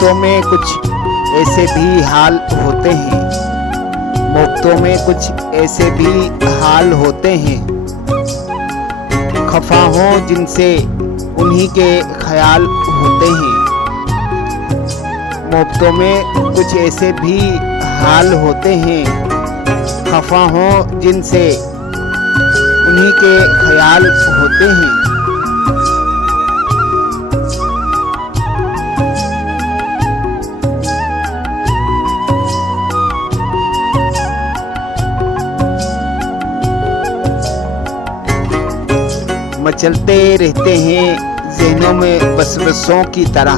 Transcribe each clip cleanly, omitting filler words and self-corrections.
मुफ्तों में कुछ ऐसे भी हाल होते हैं, मुफ्तों में कुछ ऐसे भी हाल होते हैं। खफा हो जिनसे उन्हीं के ख्याल होते हैं। मुफ्तों में कुछ ऐसे भी हाल होते हैं। खफा हो जिनसे उन्हीं के ख्याल होते हैं। मचलते रहते हैं ज़हनों में वसवसों की तरह,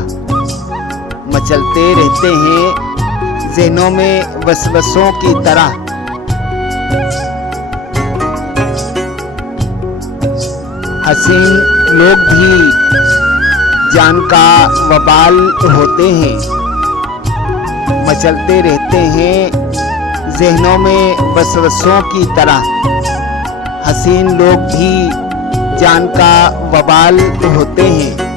मचलते रहते हैं ज़हनों में वसवसों की तरह। हसीन लोग भी जान का वबाल होते हैं। मचलते रहते हैं ज़हनों में वसवसों की तरह। हसीन लोग भी जान का वबाल होते हैं।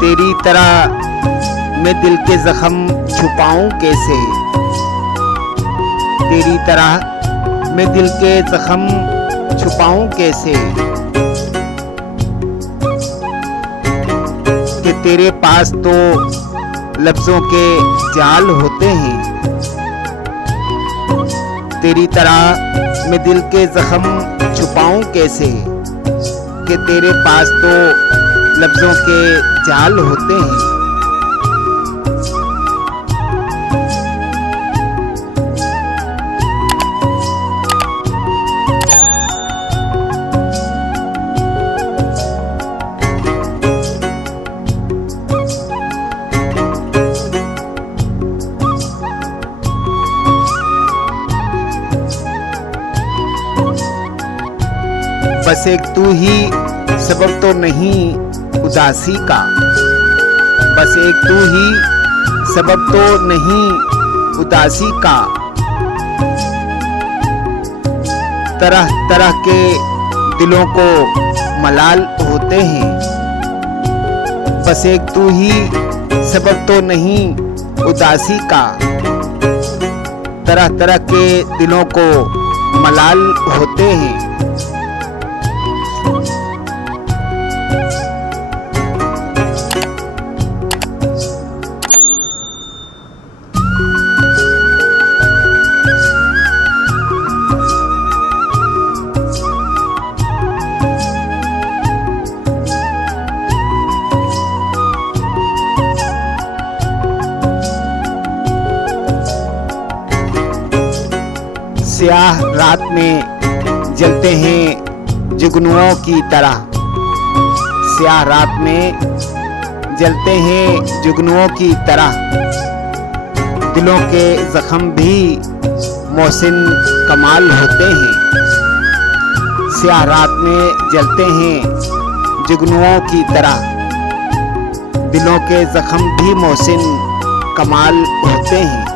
तेरी तरह मैं दिल के जख्म छुपाऊं कैसे, तेरी तरह मैं दिल के जख्म छुपाऊं कैसे, कि तेरे पास तो लफ्ज़ों के जाल होते हैं। तेरी तरह मैं दिल के जख्म छुपाऊं कैसे, कि तेरे पास तो लफ्ज़ों के जाल होते हैं। बस एक तू ही सबब तो नहीं उदासी का, बस एक तू ही सबब तो नहीं उदासी का। तरह तरह के दिलों को मलाल होते हैं। बस एक तू ही सबब तो नहीं उदासी का। तरह तरह के दिलों को मलाल होते हैं। स्याह रात में जलते हैं जुगनुओं की तरह, स्याह रात में जलते हैं जुगनुओं की तरह। दिलों के जख्म भी मोहसिन कमाल होते हैं। स्याह रात में जलते हैं जुगनुओं की तरह। दिलों के जख्म भी मोहसिन कमाल होते हैं।